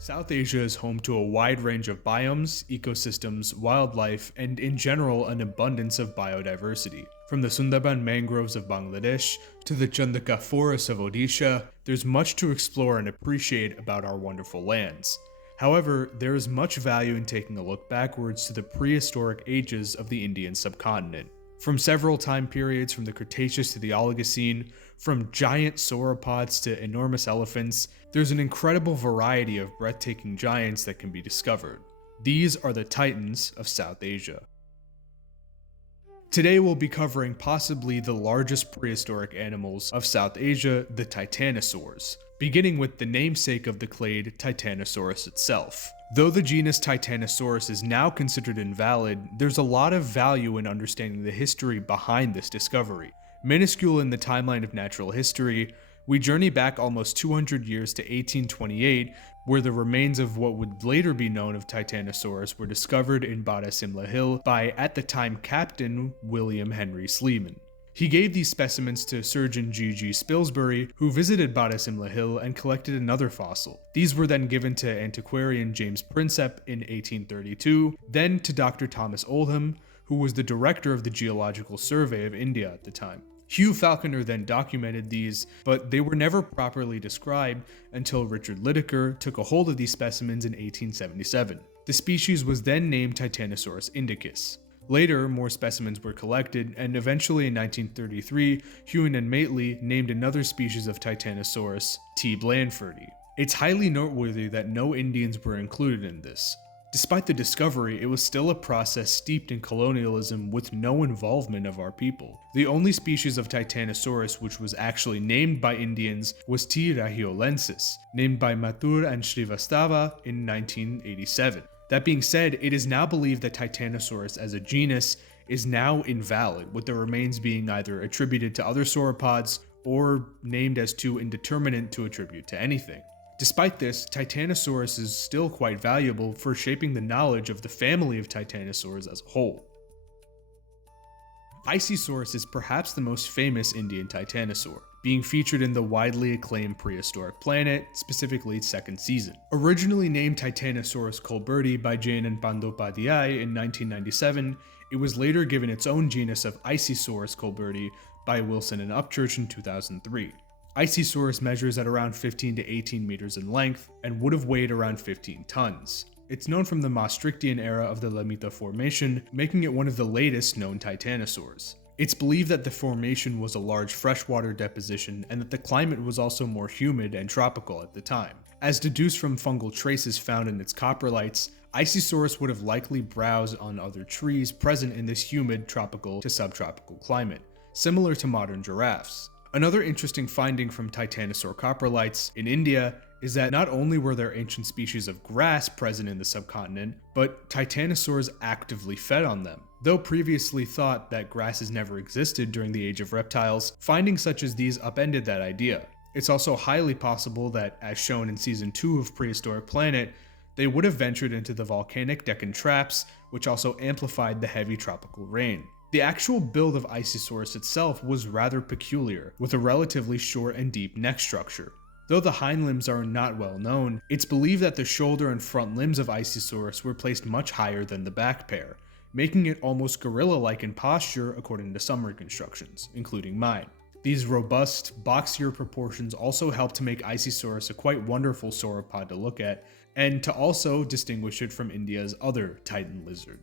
South Asia is home to a wide range of biomes, ecosystems, wildlife, and in general an abundance of biodiversity. From the Sundarban mangroves of Bangladesh to the Chandaka forests of Odisha, there's much to explore and appreciate about our wonderful lands. However, there is much value in taking a look backwards to the prehistoric ages of the Indian subcontinent. From several time periods from the Cretaceous to the Oligocene, from giant sauropods to enormous elephants, there's an incredible variety of breathtaking giants that can be discovered. These are the Titans of South Asia. Today we'll be covering possibly the largest prehistoric animals of South Asia, the Titanosaurs, beginning with the namesake of the clade, Titanosaurus itself. Though the genus Titanosaurus is now considered invalid, there's a lot of value in understanding the history behind this discovery. Minuscule in the timeline of natural history, we journey back almost 200 years to 1828, where the remains of what would later be known of Titanosaurus were discovered in Bada Simla Hill by, at the time, Captain William Henry Sleeman. He gave these specimens to surgeon G.G. Spilsbury, who visited Bada Simla Hill and collected another fossil. These were then given to antiquarian James Prinsep in 1832, then to Dr. Thomas Oldham, who was the director of the Geological Survey of India at the time. Hugh Falconer then documented these, but they were never properly described until Richard Lydekker took a hold of these specimens in 1877. The species was then named Titanosaurus indicus. Later, more specimens were collected, and eventually in 1933, Hewen and Maitland named another species of Titanosaurus, T. blandfordi. It's highly noteworthy that no Indians were included in this. Despite the discovery, it was still a process steeped in colonialism with no involvement of our people. The only species of Titanosaurus which was actually named by Indians was T. rahiolensis, named by Mathur and Srivastava in 1987. That being said, it is now believed that Titanosaurus as a genus is now invalid, with the remains being either attributed to other sauropods or named as too indeterminate to attribute to anything. Despite this, Titanosaurus is still quite valuable for shaping the knowledge of the family of Titanosaurs as a whole. Isisaurus is perhaps the most famous Indian titanosaur, being featured in the widely acclaimed Prehistoric Planet, specifically its second season. Originally named Titanosaurus colberti by Jainam Bandyopadhyay in 1997, it was later given its own genus of Isisaurus colberti by Wilson and Upchurch in 2003. Isisaurus measures at around 15 to 18 meters in length and would have weighed around 15 tons. It's known from the Maastrichtian era of the Lamita Formation, making it one of the latest known titanosaurs. It's believed that the formation was a large freshwater deposition and that the climate was also more humid and tropical at the time. As deduced from fungal traces found in its coprolites, Isisaurus would have likely browsed on other trees present in this humid tropical to subtropical climate, similar to modern giraffes. Another interesting finding from titanosaur coprolites in India is that not only were there ancient species of grass present in the subcontinent, but titanosaurs actively fed on them. Though previously thought that grasses never existed during the age of reptiles, findings such as these upended that idea. It's also highly possible that, as shown in Season 2 of Prehistoric Planet, they would have ventured into the volcanic Deccan Traps, which also amplified the heavy tropical rain. The actual build of Isisaurus itself was rather peculiar, with a relatively short and deep neck structure. Though the hind limbs are not well known, it's believed that the shoulder and front limbs of Isisaurus were placed much higher than the back pair, making it almost gorilla-like in posture according to some reconstructions, including mine. These robust, boxier proportions also help to make Isisaurus a quite wonderful sauropod to look at, and to also distinguish it from India's other titan lizard.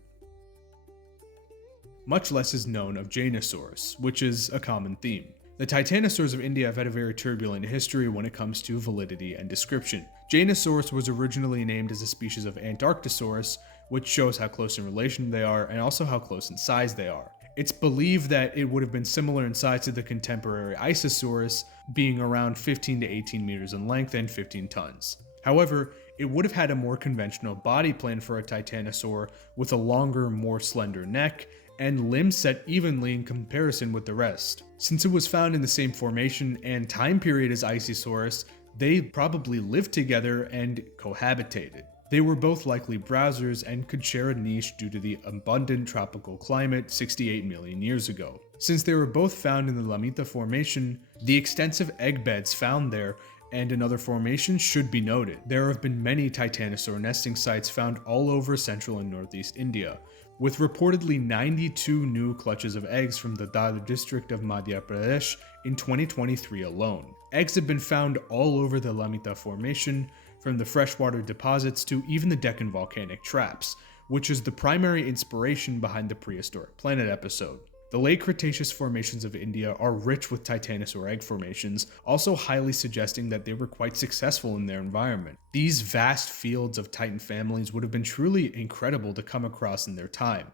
Much less is known of Jainosaurus, which is a common theme. The Titanosaurs of India have had a very turbulent history when it comes to validity and description. Jainosaurus was originally named as a species of Antarctosaurus, which shows how close in relation they are and also how close in size they are. It's believed that it would have been similar in size to the contemporary Isisaurus, being around 15 to 18 meters in length and 15 tons. However, it would have had a more conventional body plan for a titanosaur with a longer, more slender neck, and limbs set evenly in comparison with the rest. Since it was found in the same formation and time period as Isisaurus, they probably lived together and cohabitated. They were both likely browsers and could share a niche due to the abundant tropical climate 68 million years ago. Since they were both found in the Lamita Formation, the extensive egg beds found there And another formation should be noted. There have been many titanosaur nesting sites found all over central and northeast India, with reportedly 92 new clutches of eggs from the Dadar district of Madhya Pradesh in 2023 alone. Eggs have been found all over the Lamita Formation, from the freshwater deposits to even the Deccan volcanic traps, which is the primary inspiration behind the Prehistoric Planet episode. The late Cretaceous formations of India are rich with titanosaur egg formations, also highly suggesting that they were quite successful in their environment. These vast fields of titan families would have been truly incredible to come across in their time.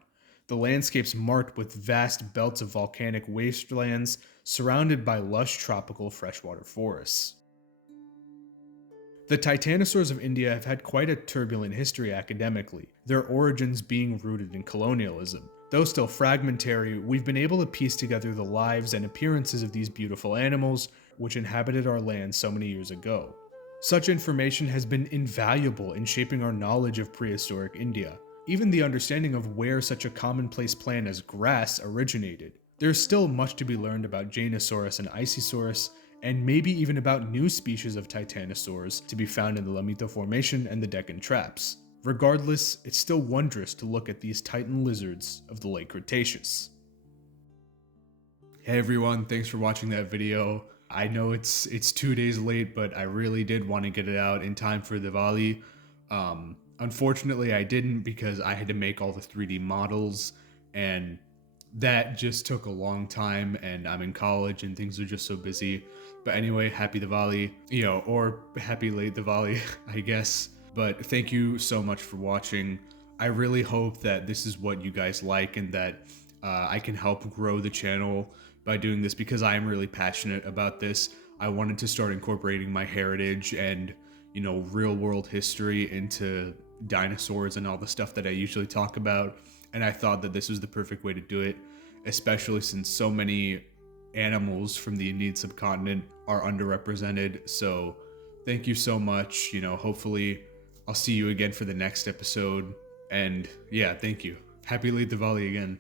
The landscapes marked with vast belts of volcanic wastelands surrounded by lush tropical freshwater forests. The Titanosaurs of India have had quite a turbulent history academically, their origins being rooted in colonialism. Though still fragmentary, we've been able to piece together the lives and appearances of these beautiful animals which inhabited our land so many years ago. Such information has been invaluable in shaping our knowledge of prehistoric India, even the understanding of where such a commonplace plant as grass originated. There's still much to be learned about Jainosaurus and Isisaurus, and maybe even about new species of Titanosaurs to be found in the Lamita Formation and the Deccan Traps. Regardless, it's still wondrous to look at these titan lizards of the late Cretaceous. Hey everyone, thanks for watching that video. I know it's 2 days late, but I really did want to get it out in time for Diwali. Unfortunately, I didn't because I had to make all the 3D models, and that just took a long time, and I'm in college and things are just so busy. But anyway, happy Diwali, or happy late Diwali, I guess. But thank you so much for watching. I really hope that this is what you guys like and that I can help grow the channel by doing this because I am really passionate about this. I wanted to start incorporating my heritage and, real world history into dinosaurs and all the stuff that I usually talk about. And I thought that this was the perfect way to do it, especially since so many animals from the Indian subcontinent are underrepresented. So thank you so much. Hopefully I'll see you again for the next episode. And yeah, thank you. Happy late Diwali again.